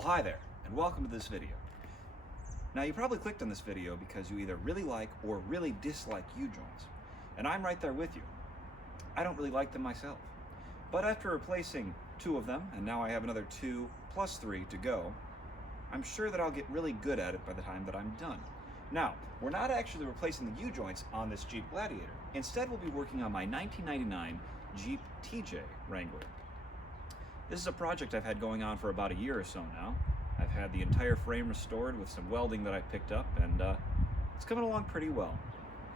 Well, hi there, and welcome to this video. Now, you probably clicked on this video because you either really like or really dislike U-joints, and I'm right there with you. I don't really like them myself, but after replacing 2 of them, and now I have another 2 plus 3 to go, I'm sure that I'll get really good at it by the time that I'm done. Now, we're not actually replacing the U-joints on this Jeep Gladiator. Instead, we'll be working on my 1999 Jeep TJ Wrangler. This is a project I've had going on for about a year or so now. I've had the entire frame restored with some welding that I picked up, and it's coming along pretty well.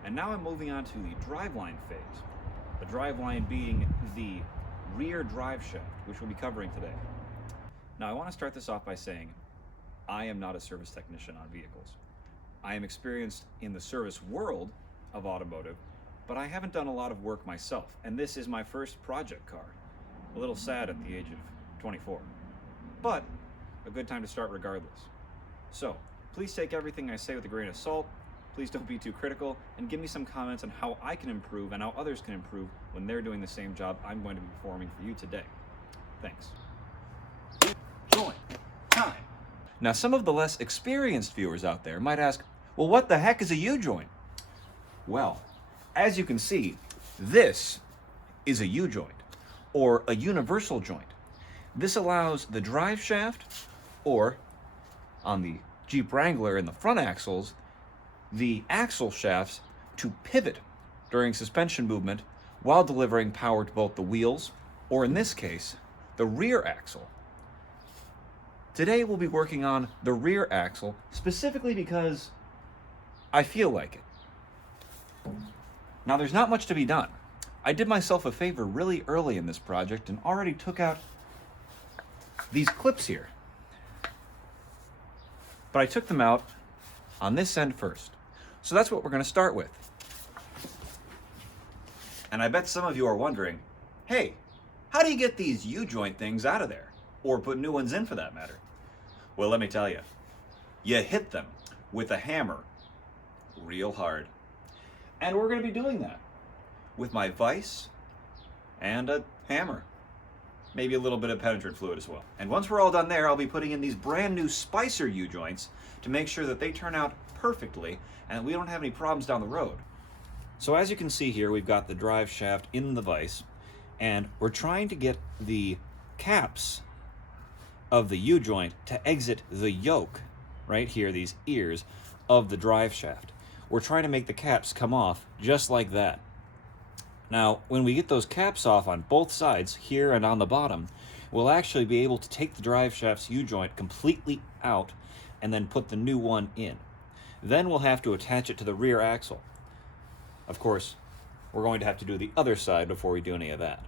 And now I'm moving on to the driveline phase. The driveline being the rear drive shaft, which we'll be covering today. Now, I want to start this off by saying I am not a service technician on vehicles. I am experienced in the service world of automotive, but I haven't done a lot of work myself, and this is my first project car. A little sad at the age of 24, but a good time to start regardless. So, please take everything I say with a grain of salt. Please don't be too critical, and give me some comments on how I can improve and how others can improve when they're doing the same job I'm going to be performing for you today. Thanks. Join time. Now, some of the less experienced viewers out there might ask, well, what the heck is a U-joint? Well, as you can see, this is a U-joint, or a universal joint. This allows the drive shaft, or on the Jeep Wrangler in the front axles, the axle shafts to pivot during suspension movement while delivering power to both the wheels, or in this case, the rear axle. Today we'll be working on the rear axle, specifically because I feel like it. Now, there's not much to be done. I did myself a favor really early in this project and already took out these clips here. But I took them out on this end first. So that's what we're going to start with. And I bet some of you are wondering, hey, how do you get these U-joint things out of there? Or put new ones in, for that matter? Well, let me tell you. You hit them with a hammer real hard. And we're going to be doing that with my vise and a hammer. Maybe a little bit of penetrant fluid as well. And once we're all done there, I'll be putting in these brand new Spicer U-joints to make sure that they turn out perfectly and we don't have any problems down the road. So as you can see here, we've got the drive shaft in the vise, and we're trying to get the caps of the U-joint to exit the yoke, right here, these ears of the drive shaft. We're trying to make the caps come off just like that. Now, when we get those caps off on both sides, here and on the bottom, we'll actually be able to take the drive shaft's U-joint completely out and then put the new one in. Then we'll have to attach it to the rear axle. Of course, we're going to have to do the other side before we do any of that.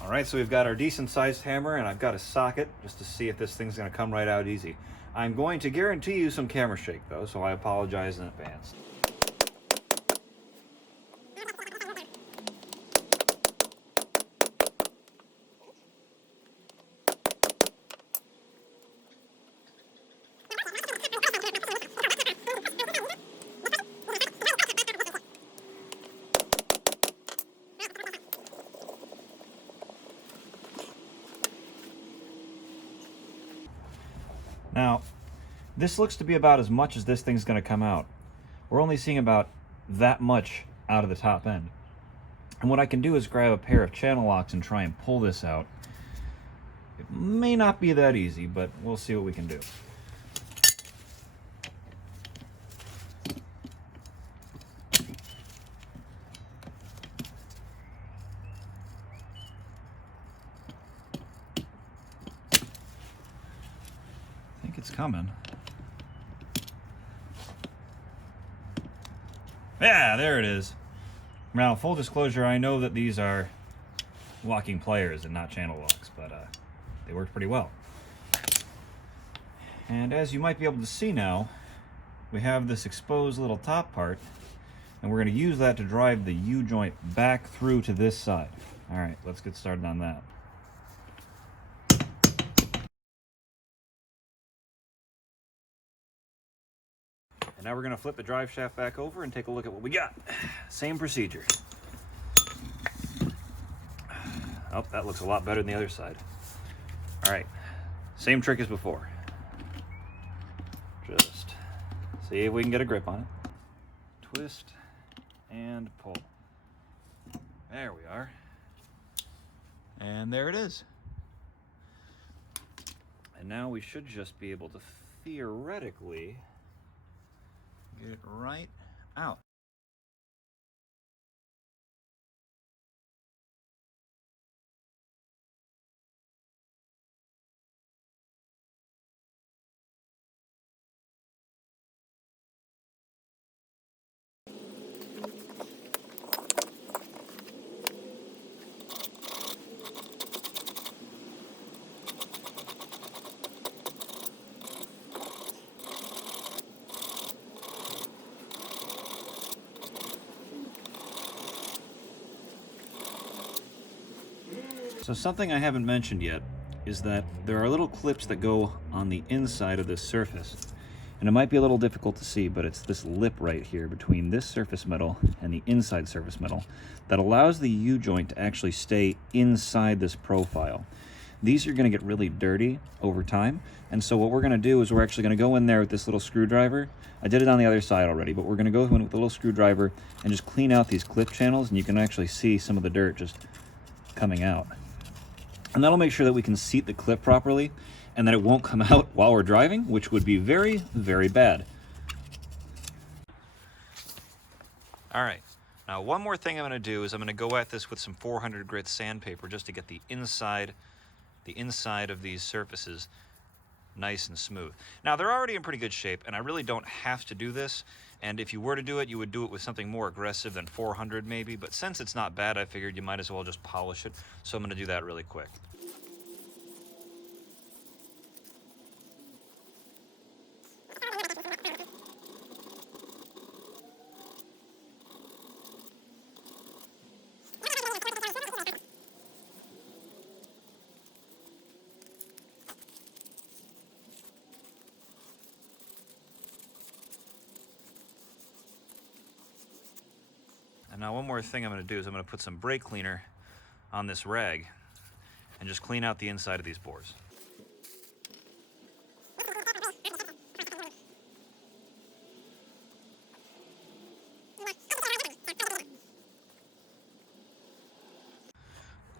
All right, so we've got our decent-sized hammer, and I've got a socket just to see if this thing's going to come right out easy. I'm going to guarantee you some camera shake, though, so I apologize in advance. Now, this looks to be about as much as this thing's going to come out. We're only seeing about that much out of the top end. And what I can do is grab a pair of channel locks and try and pull this out. It may not be that easy, but we'll see what we can do. I think it's coming. Yeah, there it is. Now, full disclosure, I know that these are locking pliers and not channel locks, but they worked pretty well. And as you might be able to see now, we have this exposed little top part, and we're going to use that to drive the U-joint back through to this side. All right, let's get started on that. And now we're going to flip the drive shaft back over and take a look at what we got. Same procedure. Oh, that looks a lot better than the other side. All right, Same trick as before. Just see if we can get a grip on it. Twist and pull. There we are. And there it is. And now we should just be able to theoretically get it right out. So something I haven't mentioned yet is that there are little clips that go on the inside of this surface. And it might be a little difficult to see, but it's this lip right here between this surface metal and the inside surface metal that allows the U-joint to actually stay inside this profile. These are going to get really dirty over time, and so what we're going to do is we're actually going to go in there with this little screwdriver. I did it on the other side already, but we're going to go in with a little screwdriver and just clean out these clip channels, and you can actually see some of the dirt just coming out. And that'll make sure that we can seat the clip properly and that it won't come out while we're driving, which would be very, very bad. All right, now one more thing I'm gonna do is I'm gonna go at this with some 400 grit sandpaper just to get the inside of these surfaces nice and smooth. Now they're already in pretty good shape and I really don't have to do this. And if you were to do it, you would do it with something more aggressive than 400 maybe, but since it's not bad, I figured you might as well just polish it. So I'm gonna do that really quick. And now one more thing I'm going to do is I'm going to put some brake cleaner on this rag and just clean out the inside of these bores.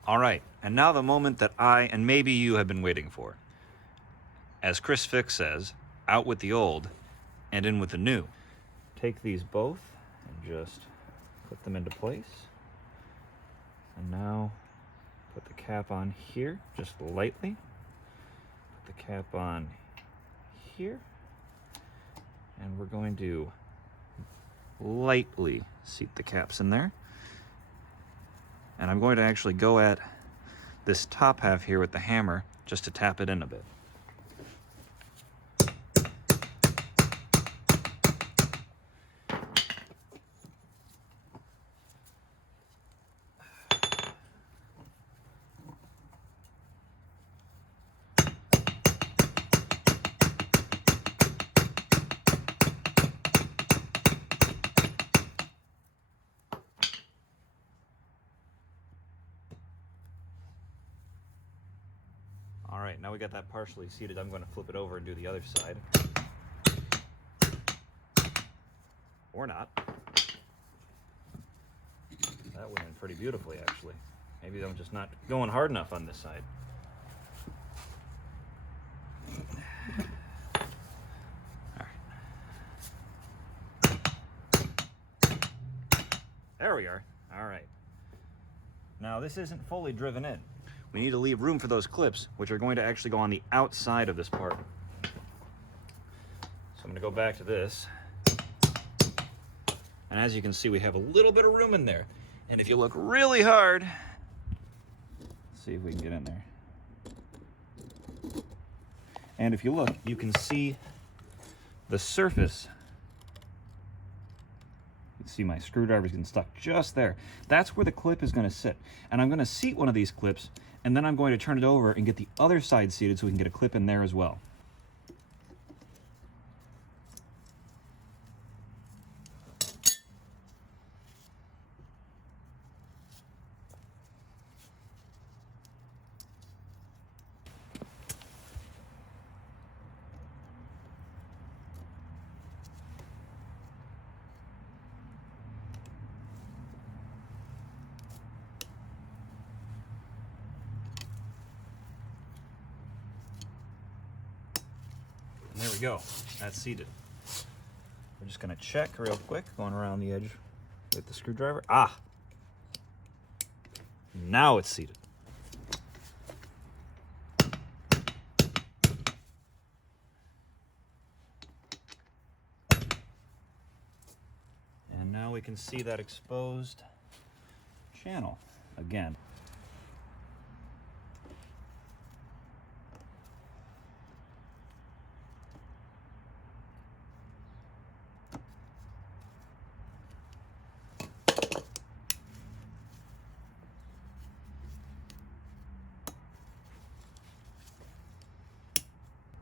All right, and now the moment that I and maybe you have been waiting for. As Chris Fix says, out with the old and in with the new. Take these both and just put them into place. And now put the cap on here, just lightly. Put the cap on here. And we're going to lightly seat the caps in there. And I'm going to actually go at this top half here with the hammer just to tap it in a bit. All right, now we got that partially seated. I'm going to flip it over and do the other side. Or not. That went in pretty beautifully, actually. Maybe I'm just not going hard enough on this side. All right. There we are. All right. Now this isn't fully driven in. We need to leave room for those clips, which are going to actually go on the outside of this part. So I'm going to go back to this. And as you can see, we have a little bit of room in there. And if you look really hard, let's see if we can get in there. And if you look, you can see the surface. You can see my screwdriver's getting stuck just there. That's where the clip is going to sit. And I'm going to seat one of these clips, and then I'm going to turn it over and get the other side seated so we can get a clip in there as well. There we go. That's seated. We're just going to check real quick, going around the edge with the screwdriver. Ah! Now it's seated. And now we can see that exposed channel again.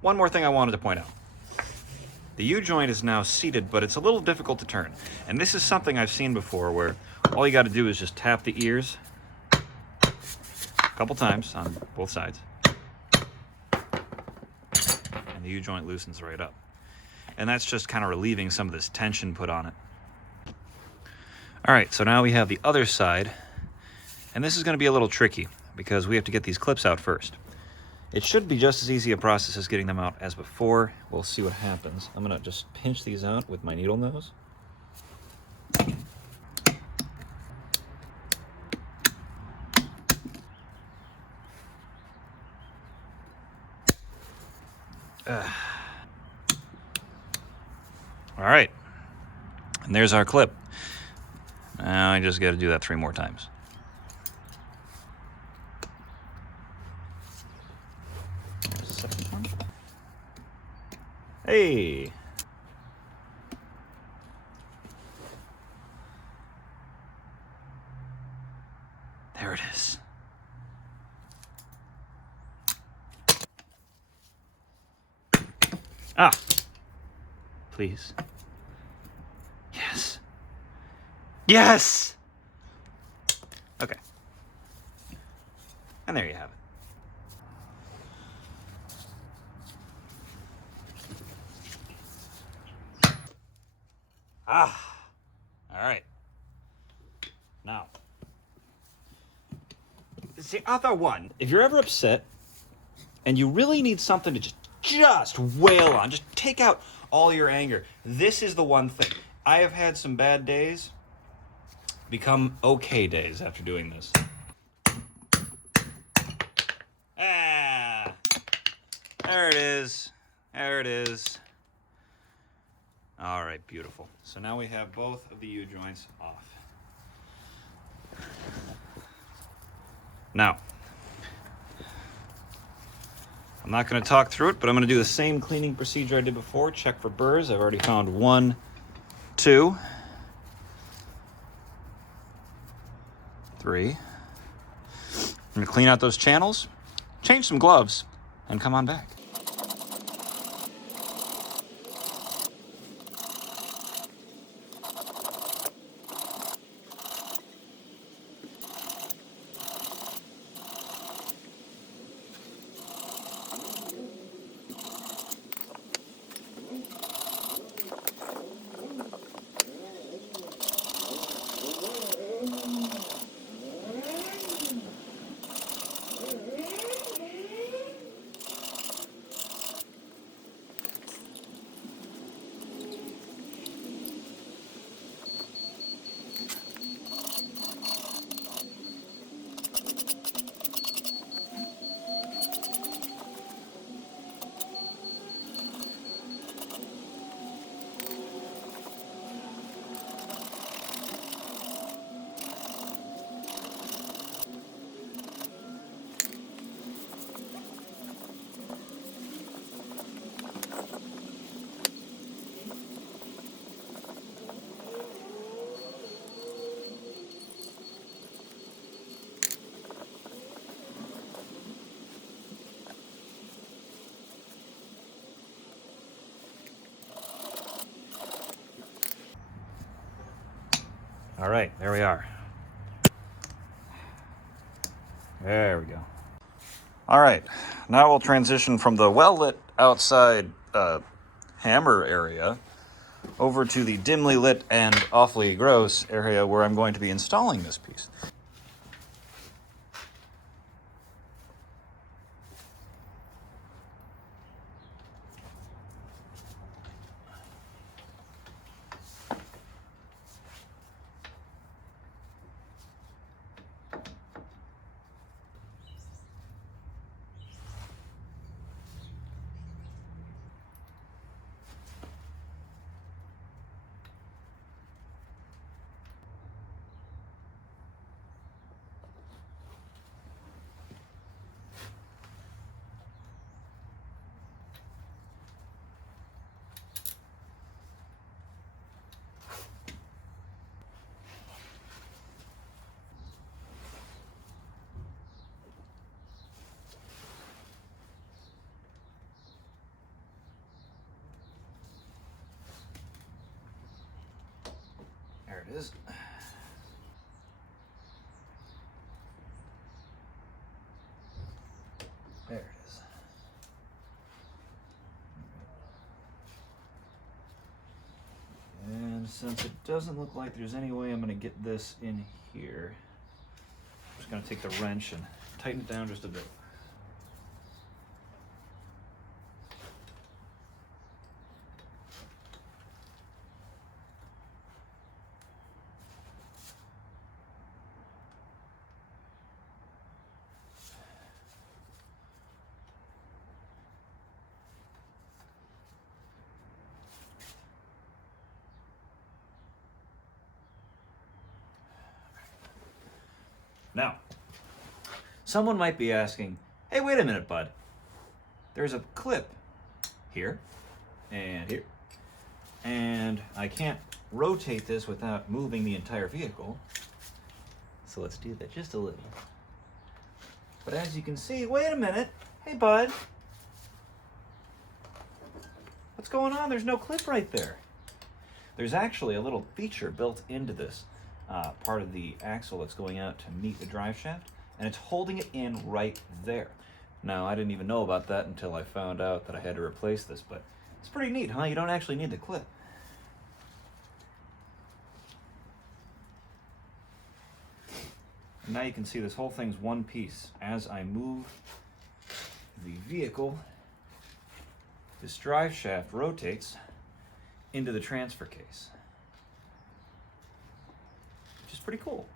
One more thing I wanted to point out. The U-joint is now seated, but it's a little difficult to turn. And this is something I've seen before where all you got to do is just tap the ears a couple times on both sides. And the U-joint loosens right up. And that's just kind of relieving some of this tension put on it. All right, so now we have the other side. And this is going to be a little tricky because we have to get these clips out first. It should be just as easy a process as getting them out as before. We'll see what happens. I'm gonna just pinch these out with my needle nose. All right, and there's our clip. Now I just gotta do that 3 more times. Hey! There it is. Ah! Please. Yes. Yes! Okay. And there you have it. Ah, all right. Now, it's the other one. If you're ever upset and you really need something to just wail on, just take out all your anger, this is the one thing. I have had some bad days become okay days after doing this. Ah, there it is. There it is. All right, beautiful. So now we have both of the U-joints off. Now, I'm not going to talk through it, but I'm going to do the same cleaning procedure I did before. Check for burrs. I've already found 1, 2, 3. I'm going to clean out those channels, change some gloves, and come on back. All right, there we are. There we go. All right, now we'll transition from the well-lit outside hammer area over to the dimly lit and awfully gross area where I'm going to be installing this piece. it is. There it is. And since it doesn't look like there's any way I'm going to get this in here, I'm just going to take the wrench and tighten it down just a bit. Now, someone might be asking, hey, wait a minute, bud. There's a clip here and here, and I can't rotate this without moving the entire vehicle. So let's do that just a little. But as you can see, wait a minute. Hey, bud. What's going on? There's no clip right there. There's actually a little feature built into this part of the axle that's going out to meet the drive shaft, and it's holding it in right there. Now, I didn't even know about that until I found out that I had to replace this, but it's pretty neat, huh? You don't actually need the clip. And now you can see this whole thing's one piece. As I move the vehicle, this drive shaft rotates into the transfer case, which is pretty cool.